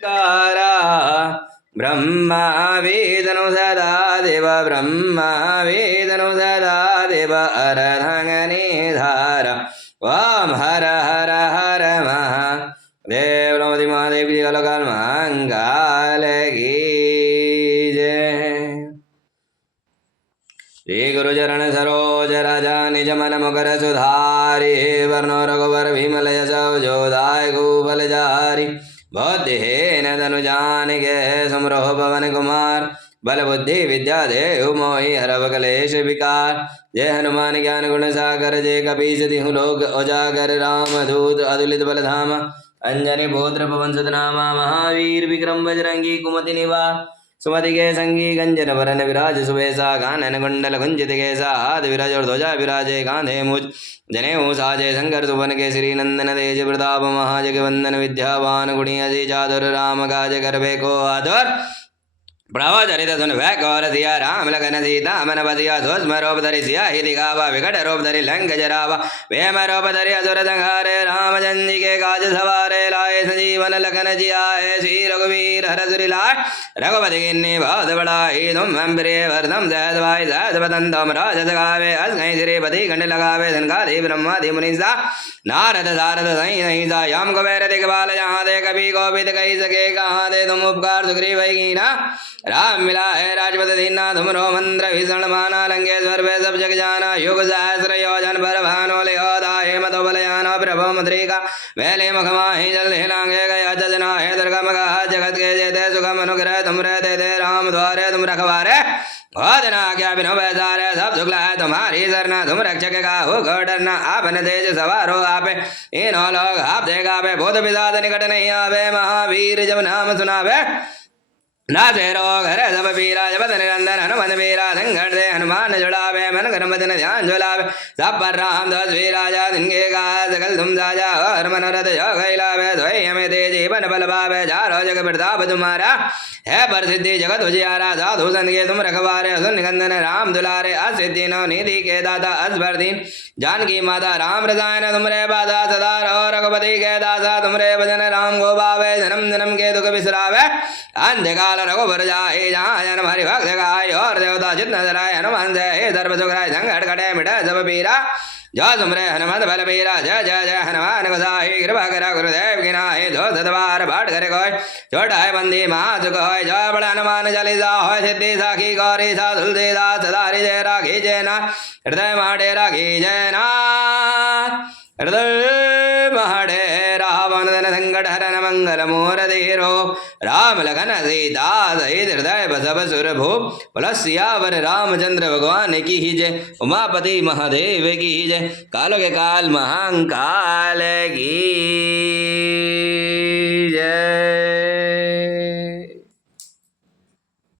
कारा ब्रह्मा वेदनु सदा देव ब्रह्मा वेदनु सदा देव अरधंगने धार वाम हर हर हर महा देव नमो महादेव जी अलकाल मंगल की जय। श्री गुरु चरण सरोज राजा निज मन मुकर सुधारी वर्णो रघुवर विमल यश जोदाय गोबल जारी बुद्धिहीन धनु जान के समरोह पवन कुमार बल बुद्धि विद्या देहु मोहि हरव कलेश विकार जय हनुमान ज्ञान गुण सागर जय कपीस तिहु लोक उजागर राम दूत अतुलित बल धाम अंजनी पुत्र पवन सुत नामा महावीर विक्रम बजरंगी कुमति निवार सुमति के संगी गंजन वरन विराज सुबेसा कानन कुंडल कुंजित केसा हाथ विराज और ध्वजा विराजे कांधे मुझ जनेऊ साजे शंकर सुवन के श्री नंदन तेज प्रताप महाजगवंदन विद्यावान गुणी अजी चातुर राम काज करबे को आतुर प्रभो चरित सुन वै कौर सिया राम लगन सीता मन बसिया सुस्म रूप धरि सिया ही दिखावा विकट रूप धरि लंक जरावा वेम रूप धरि असुर संहारे रामचंद्र के काज सवारे लाए संजीवन लगन जियाए श्री रघुवीर हर सुरि लाए रघुपति किन्नी बहुत बड़ाई तुम प्रिय वरदम सहज भाई सहज बदन तुम राजस गावे अस कहीं श्रीपति खंड लगावे धनकादि ब्रह्मादि मुनीसा नारद सारद सही नहीं सा यम कुबेर दिखपाल जहाँ दे कभी कोपित कही सके कहाँ दे तुम उपकार सुग्रीव की ना राम मिला है राजपद दीना तुमरो मंत्र भीषण माना लंकेश्वर वे सब जग जाना युग सहस्र योजन पर भानो लिहोदा हे मतो बलयाना प्रभो मुद्रिका वेले मुखमाहि जल हिलांगे गया जजना है दुर्गम कहा जगत के जेते सुगम अनुग्रह तुम रहते थे राम द्वारे तुम रखवारे भोजना क्या बिनो बैसारे सब शुक्ला है तुम्हारी सरना तुम रक्षक का हो डरना आपन तेज सवारो आपे इन लोग आप देगा पे भूत पिशाच निकट नहीं आवे महावीर जब नाम सुनावे नाचे रोग हरे सब पीरा जब निरंजन हनुमत वीरा संकट दे हनुमान जुड़ावे मन कर्म दिन ध्यान झुलावे सब पर राम दस वीराजा दिन के का सकल तुम साजा और मनोरथ जो कैलावे धोई हमें दे जीवन बल पावे जारो जग प्रताप तुम्हारा है पर सिद्धि जगत उजियारा साधु संत के तुम रखवारे सुन निकंदन राम दुलारे असिद्धि नव निधि के दाता असबर दीन जानकी माता राम रसायन तुमरे बाधा सदा रहो रघुपति के दासा तुमरे भजन राम गो पावे जन्म जन्म के दुख बिसरावे अंधकाल रघुबर जाए जहाँ जन्म हरि भक्त गाय और देवता चित्त नजराय हनुमान जय सर्व सुखराय संकट कटे मिटे सब पीरा जो सुमरे हनुमत बल पीरा जय जय जय हनुमान गोसाई कृपा करा गुरुदेव की नाई जो सतबार बाट करे कोय छोटा है बंदी महासुख होय जय बड़ हनुमान चालीसा होय सिद्धि साखी गौरी सा तुलसीदास सदारि जय राखी जय ना हृदय माडे राखी जय ना हृदय महाडे रावण धन संकट हरन मंगल मूर्तिरो राम लखन सीता सहित हृदय बसव सुर भू सियावर रामचंद्र भगवान की ही जय उमापति महादेव की ही जय कालो के काल महाकाल की